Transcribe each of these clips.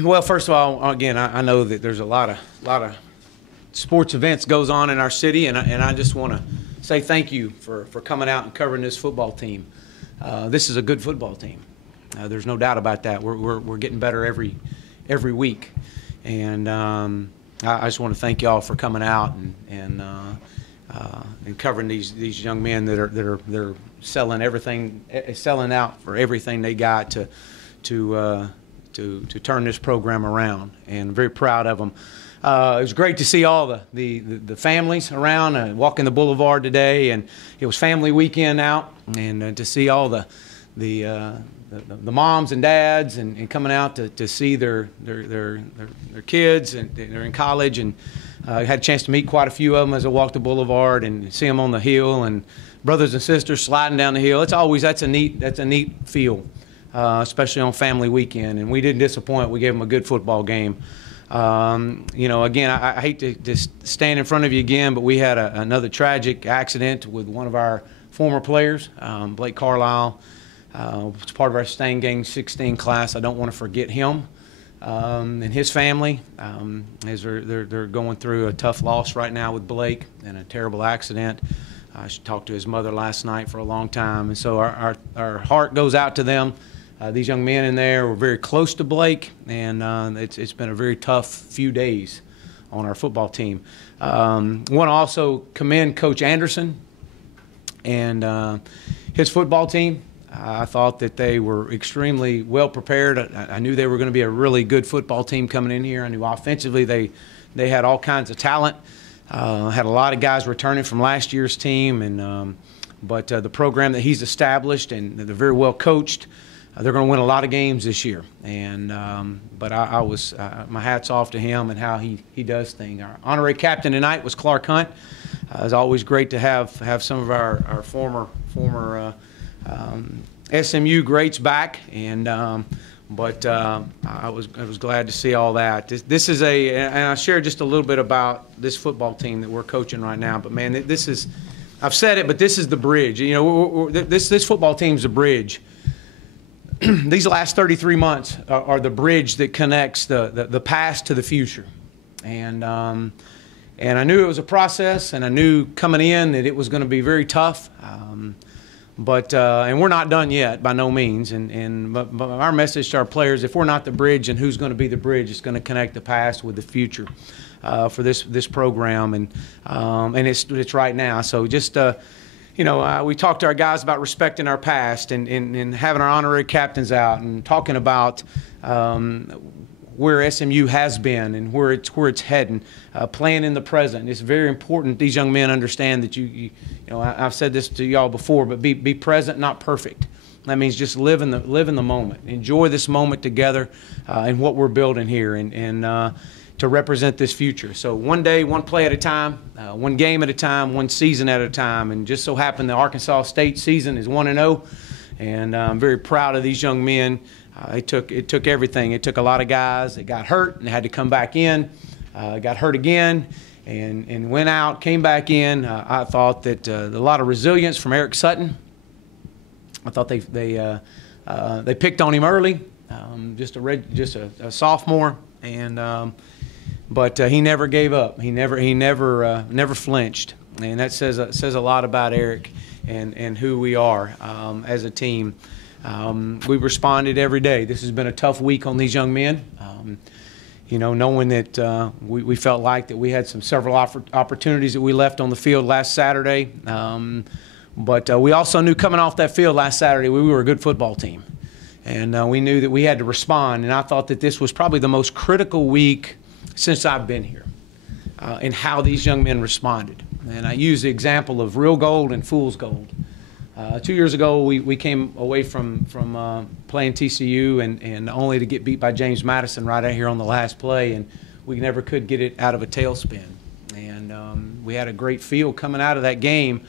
Well, first of all, again, I know that there's a lot of sports events goes on in our city, and I just want to say thank you for coming out and covering this football team. This is a good football team. There's no doubt about that. We're getting better every week, and I just want to thank y'all for coming out and covering these young men that are selling out for everything they got to turn this program around, and I'm very proud of them. It was great to see all the families around walking the boulevard today, and it was family weekend out, and to see all the moms and dads and coming out to see their kids, and they're in college, and I had a chance to meet quite a few of them as I walked the boulevard and see them on the hill, and brothers and sisters sliding down the hill. That's a neat feel. Especially on family weekend, and we didn't disappoint. We gave them a good football game. Again, I hate to just stand in front of you again, but we had another tragic accident with one of our former players, Blake Carlisle. Was part of our Stang Gang 16 class. I don't want to forget him and his family, as they're going through a tough loss right now with Blake and a terrible accident. I talked to his mother last night for a long time, and so our heart goes out to them. These young men in there were very close to Blake, and it's been a very tough few days on our football team. Want to also commend Coach Anderson and his football team. I thought that they were extremely well prepared. I knew they were going to be a really good football team coming in here. I knew offensively they had all kinds of talent. Had a lot of guys returning from last year's team, but the program that he's established, and they're very well coached. They're going to win a lot of games this year, but my hat's off to him and how he does things. Our honorary captain tonight was Clark Hunt. It's always great to have some of our former SMU greats back, and but I was glad to see all that. This is and I shared just a little bit about this football team that we're coaching right now. But man, this is, I've said it, but this is the bridge. You know, this football team's a bridge. These last 33 months are the bridge that connects the past to the future, and I knew it was a process, and I knew coming in that it was going to be very tough. But we're not done yet by no means. But our message to our players: if we're not the bridge, then who's going to be the bridge? It's going to connect the past with the future for this program, and it's right now. So just. We talked to our guys about respecting our past and having our honorary captains out and talking about where SMU has been and where it's heading, playing in the present. It's very important these young men understand that I've said this to y'all before, but be present, not perfect. That means just live in the moment, enjoy this moment together, and what we're building here, and to represent this future. So one day, one play at a time, one game at a time, one season at a time. And just so happened the Arkansas State season is 1-0, and I'm very proud of these young men. It took everything. It took a lot of guys that got hurt and had to come back in, got hurt again, and went out, came back in. I thought that a lot of resilience from Eric Sutton. I thought they picked on him early, just a sophomore, and. But he never gave up. He never flinched, and that says a lot about Eric and who we are as a team. We responded every day. This has been a tough week on these young men. Knowing that we felt like that we had several opportunities that we left on the field last Saturday, but we also knew coming off that field last Saturday we were a good football team, and we knew that we had to respond. And I thought that this was probably the most critical week since I've been here, in how these young men responded. And I use the example of real gold and fool's gold. 2 years ago, we came away from playing TCU and only to get beat by James Madison right out here on the last play, and we never could get it out of a tailspin. And we had a great feel coming out of that game,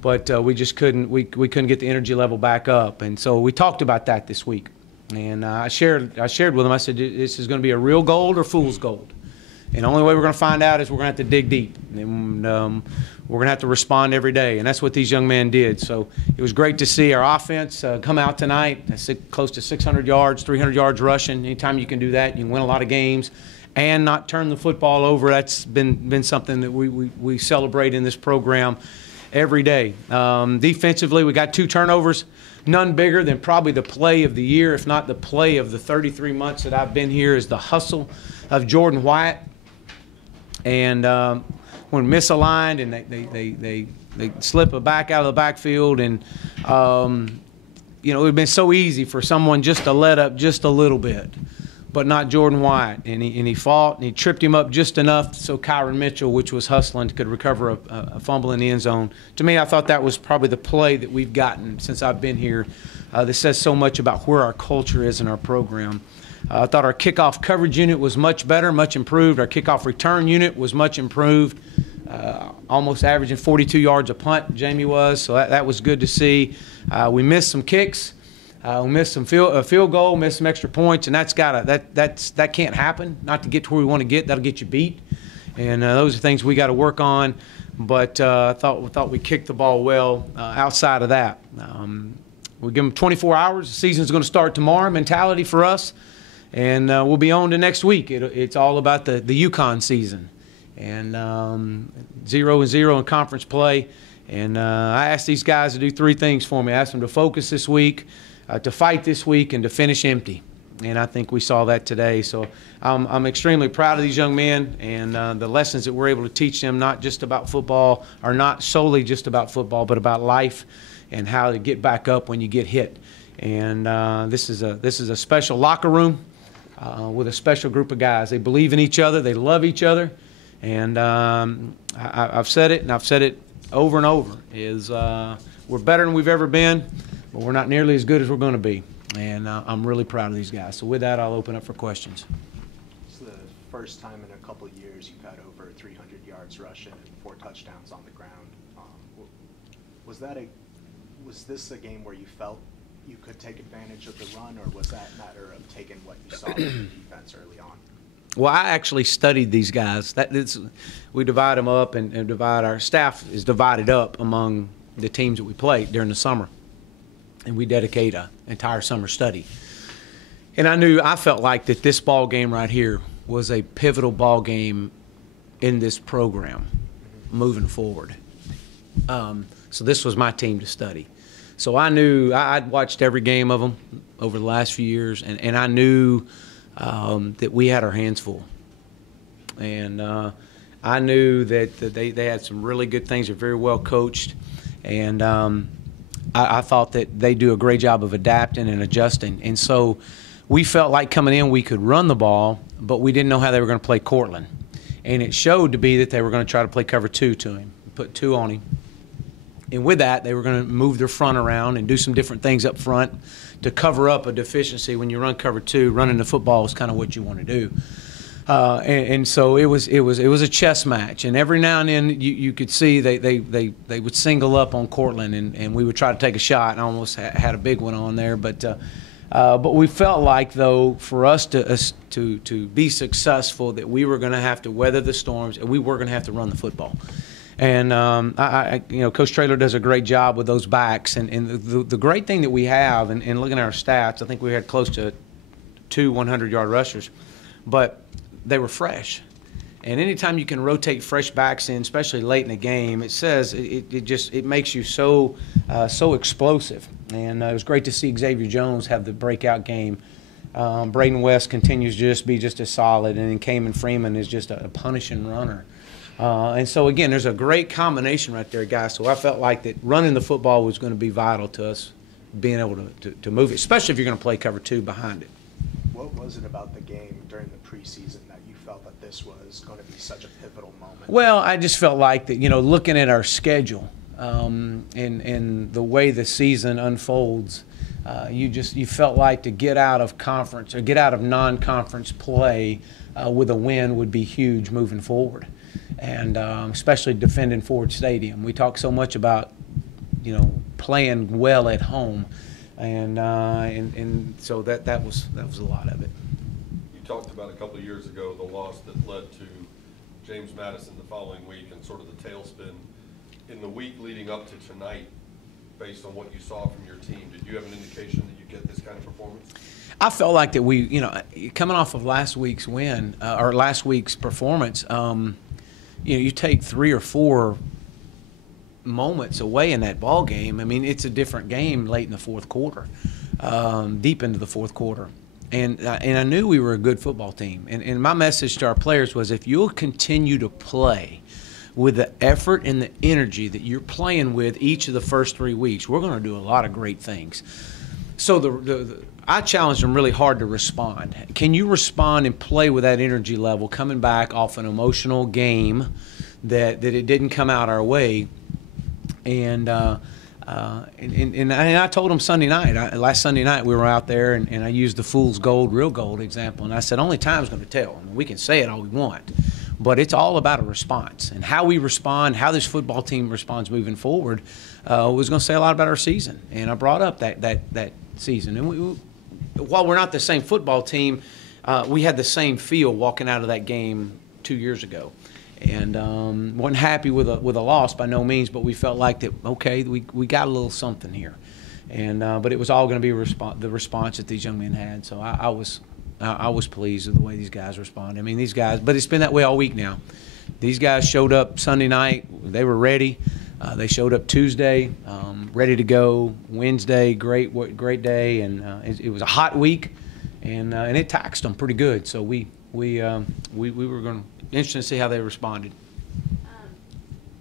but we just couldn't get the energy level back up. And so we talked about that this week. And I shared with them. I said, this is going to be a real gold or fool's gold. And the only way we're going to find out is we're going to have to dig deep. And we're going to have to respond every day. And that's what these young men did. So it was great to see our offense come out tonight. Close to 600 yards, 300 yards rushing. Anytime you can do that, you can win a lot of games and not turn the football over. That's been something that we celebrate in this program every day. Defensively, we got 2 turnovers. None bigger than probably the play of the year, if not the play of the 33 months that I've been here, is the hustle of Jordan Wyatt. And when misaligned and they slip a back out of the backfield, and you know, it would have been so easy for someone just to let up just a little bit, but not Jordan Wyatt. And he fought, and he tripped him up just enough so Kyron Mitchell, which was hustling, could recover a fumble in the end zone. To me, I thought that was probably the play that we've gotten since I've been here that says so much about where our culture is in our program. I thought our kickoff coverage unit was much better, much improved. Our kickoff return unit was much improved, almost averaging 42 yards a punt, Jamie was, so that was good to see. We missed some kicks. We missed some field goal, missed some extra points, and that can't happen. Not to get to where we want to get, that'll get you beat. And those are things we got to work on. But I thought we kicked the ball well outside of that. We give them 24 hours. The season's going to start tomorrow. Mentality for us. And we'll be on to next week. It's all about the UConn season, and 0-0 in conference play. And I asked these guys to do 3 things for me. I asked them to focus this week, to fight this week, and to finish empty. And I think we saw that today. So I'm extremely proud of these young men and the lessons that we're able to teach them, not just about football, or not solely just about football, but about life and how to get back up when you get hit. And this is a special locker room. With a special group of guys. They believe in each other. They love each other. And I've said it, and I've said it over and over, is we're better than we've ever been, but we're not nearly as good as we're going to be. And I'm really proud of these guys. So with that, I'll open up for questions. It's the first time in a couple of years you've had over 300 yards rushing and 4 touchdowns on the ground. Was this a game where you felt you could take advantage of the run, or was that a matter of taking what you saw in the defense early on? Well, I actually studied these guys. We divide them up, and our staff is divided up among the teams that we play during the summer. And we dedicate an entire summer study. And I felt like that this ball game right here was a pivotal ball game in this program moving forward. So this was my team to study. So I knew I'd watched every game of them over the last few years, and I knew that we had our hands full. And I knew that they had some really good things. They're very well coached, and I thought that they do a great job of adapting and adjusting. And so we felt like coming in we could run the ball, but we didn't know how they were going to play Cortland. And it showed to be that they were going to try to play cover 2 to him, put 2 on him. And with that, they were going to move their front around and do some different things up front to cover up a deficiency. When you run cover 2, running the football is kind of what you want to do. And so it was a chess match. And every now and then you could see they would single up on Cortland, and we would try to take a shot. And I almost had a big one on there, but we felt like, though, for us to be successful, that we were going to have to weather the storms, and we were going to have to run the football. And Coach Traylor does a great job with those backs. And the great thing that we have, and looking at our stats, I think we had close to 2 100-yard rushers, but they were fresh. And anytime you can rotate fresh backs in, especially late in the game, it says it makes you so explosive. And it was great to see Xavier Jones have the breakout game. Braden West continues to just be just as solid, and then Kamen Freeman is just a punishing runner. And so, again, there's a great combination right there, guys. So I felt like that running the football was going to be vital to us being able to move it, especially if you're going to play cover 2 behind it. What was it about the game during the preseason that you felt that this was going to be such a pivotal moment? Well, I just felt like that, looking at our schedule and the way the season unfolds, you felt like to get out of conference or get out of non-conference play with a win would be huge moving forward. And especially defending Ford Stadium. We talk so much about, playing well at home, and so that was a lot of it. You talked about a couple of years ago the loss that led to James Madison the following week and sort of the tailspin. In the week leading up to tonight, based on what you saw from your team, did you have an indication that you get this kind of performance? I felt like that we, coming off of last week's win, or last week's performance, you take 3 or 4 moments away in that ball game. I mean, it's a different game late in the fourth quarter, deep into the fourth quarter. And I knew we were a good football team. And my message to our players was, if you'll continue to play with the effort and the energy that you're playing with each of the first 3 weeks, we're going to do a lot of great things. So I challenged them really hard to respond. Can you respond and play with that energy level coming back off an emotional game that it didn't come out our way? And I told them Sunday night, last Sunday night we were out there, and I used the fool's gold, real gold example, and I said, only time's going to tell. I mean, we can say it all we want, but it's all about a response. And how we respond, how this football team responds moving forward, was going to say a lot about our season. And I brought up that season. And while we're not the same football team, we had the same feel walking out of that game 2 years ago. And wasn't happy with a loss by no means, but we felt like that, okay, we got a little something here. And but it was all going to be the response that these young men had. So I was pleased with the way these guys responded. I mean, these guys, but it's been that way all week now. These guys showed up Sunday night. They were ready. They showed up Tuesday, ready to go. Wednesday, great day, and it was a hot week, and it taxed them pretty good. So we were going to interested to see how they responded.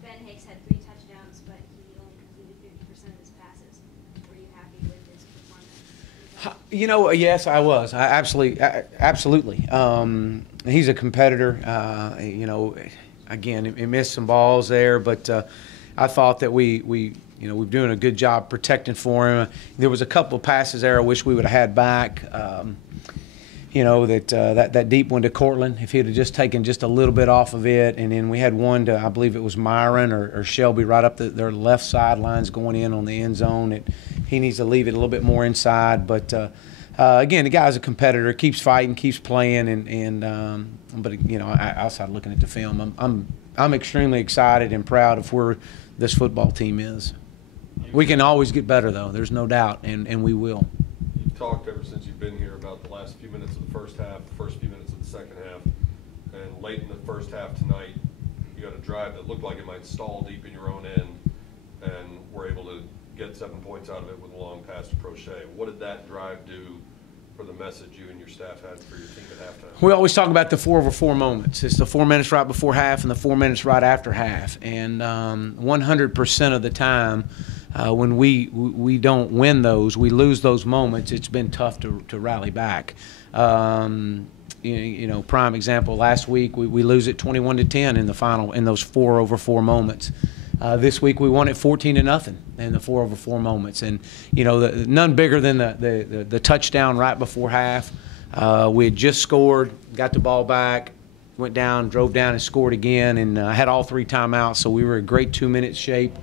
Ben Hicks had 3 touchdowns, but he only completed 50% of his passes. Were you happy with his performance? Yes, I was. I absolutely. He's a competitor. Again, he missed some balls there, but I thought that we're doing a good job protecting for him. There was a couple of passes there I wish we would have had back. That deep one to Cortland, if he had just taken just a little bit off of it, and then we had one to, I believe it was Myron or Shelby, right up their left sidelines going in on the end zone. He needs to leave it a little bit more inside, but again, the guy's a competitor, keeps fighting, keeps playing, but outside looking at the film, I'm extremely excited and proud of where this football team is. We can always get better, though. There's no doubt, and we will. You've talked ever since you've been here about the last few minutes of the first half, the first few minutes of the second half, and late in the first half tonight, you got a drive that looked like it might stall deep in your own end, and were able to get 7 points out of it with a long pass to Prochet. What did that drive do for the message you and your staff had for your team at halftime? We always talk about the 4-over-4 moments. It's the 4 minutes right before half and the 4 minutes right after half. And 100% of the time, when we don't win those, we lose those moments, it's been tough to rally back. Prime example, last week we lose it 21-10 in the final in those 4-over-4 moments. This week we won it 14-0 in the 4-over-4 moments, and none bigger than the touchdown right before half. We had just scored, got the ball back, went down, drove down, and scored again, and had all 3 timeouts. So we were in great 2-minute shape,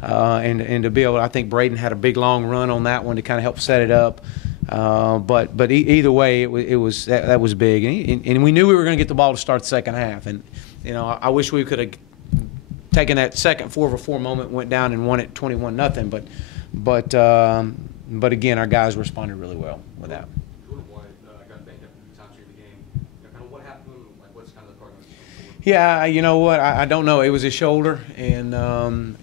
and to be able, I think Braden had a big long run on that one to kind of help set it up. But either way, that was big, and we knew we were going to get the ball to start the second half, and I wish we could have taken that second 4-over-4 moment, went down and won it 21-0. But again, our guys responded really well with that. Jordan White got banged up a few times during the game. Kind of what happened? Like, what's kind of the prognosis? Yeah, you know what? I don't know. It was his shoulder, and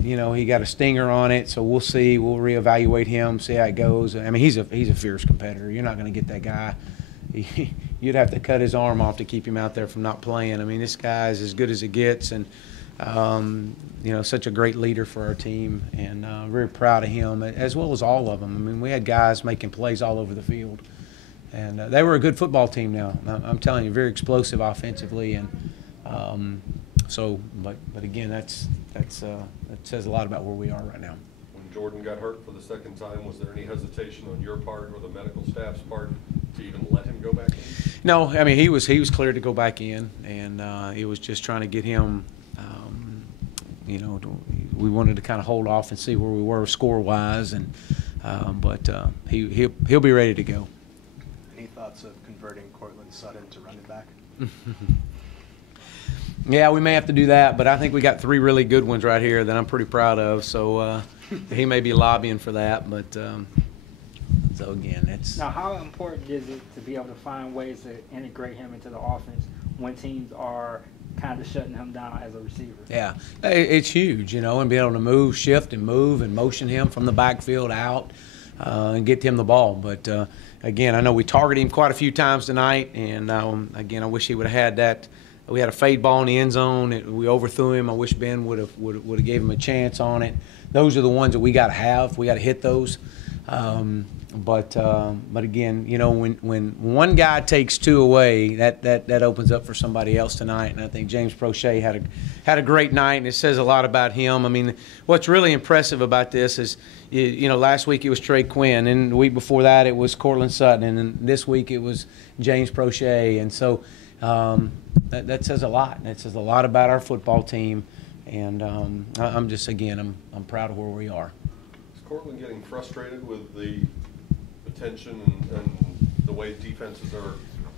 he got a stinger on it. So we'll see. We'll reevaluate him, see how it goes. I mean, he's a fierce competitor. You're not going to get that guy. You'd have to cut his arm off to keep him out there from not playing. I mean, this guy's as good as it gets, and such a great leader for our team, and very proud of him, as well as all of them. I mean, we had guys making plays all over the field, and they were a good football team now. I'm telling you, very explosive offensively, and but again, that says a lot about where we are right now. When Jordan got hurt for the second time, was there any hesitation on your part or the medical staff's part to even let him go back in? No, I mean, he was cleared to go back in, and it was just trying to get him. We wanted to kind of hold off and see where we were score-wise, and but he'll be ready to go. Any thoughts of converting Cortland Sutton to running back? Yeah, we may have to do that, but I think we got 3 really good ones right here that I'm pretty proud of. So he may be lobbying for that, but so again, it's Now, how important is it to be able to find ways to integrate him into the offense when teams are kind of shutting him down as a receiver? yeah, it's huge, you know, and be able to move, shift, and move, and motion him from the backfield out and get him the ball. But again, I know we targeted him quite a few times tonight, and again, I wish he would have had that. We had a fade ball in the end zone. We overthrew him. I wish Ben would have gave him a chance on it. Those are the ones that we got to have. We got to hit those. But again, you know, when one guy takes 2 away, that opens up for somebody else tonight. And I think James Prochet had a great night, and it says a lot about him. I mean, what's really impressive about this is, you know, last week it was Trey Quinn, and the week before that it was Cortland Sutton, and then this week it was James Prochet, and so that says a lot. And it says a lot about our football team, and I'm just again I'm proud of where we are. Is Cortland getting frustrated with the attention and the way defenses are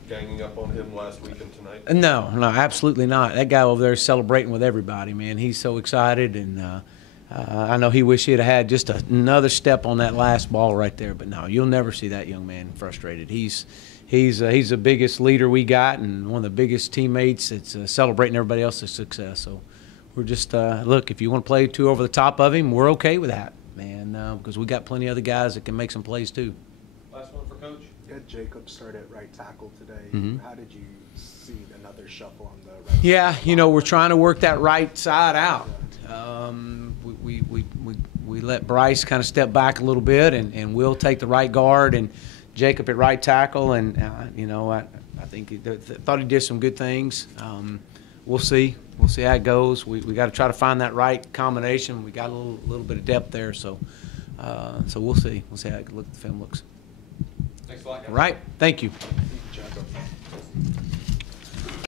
ganging up on him last week and tonight? No, absolutely not. That guy over there is celebrating with everybody, man. He's so excited, and I know he wished he'd have had just another step on that last ball right there. But no, you'll never see that young man frustrated. He's the biggest leader we got, and one of the biggest teammates that's celebrating everybody else's success. So we're just look, if you want to play 2 over the top of him, we're okay with that, man, because we got plenty of other guys that can make some plays too. Last one for Coach. You had Jacob start at right tackle today. Mhm. How did you see another shuffle on the right Yeah, side? you know, we're trying to work that right side out. We let Bryce kind of step back a little bit, and we'll take the right guard and Jacob at right tackle. And you know, I think thought he did some good things. We'll see. We'll see how it goes. We got to try to find that right combination. We got a little bit of depth there, so we'll see. We'll see how the film looks. Thanks a lot, guys. All right. Thank you. Jacob.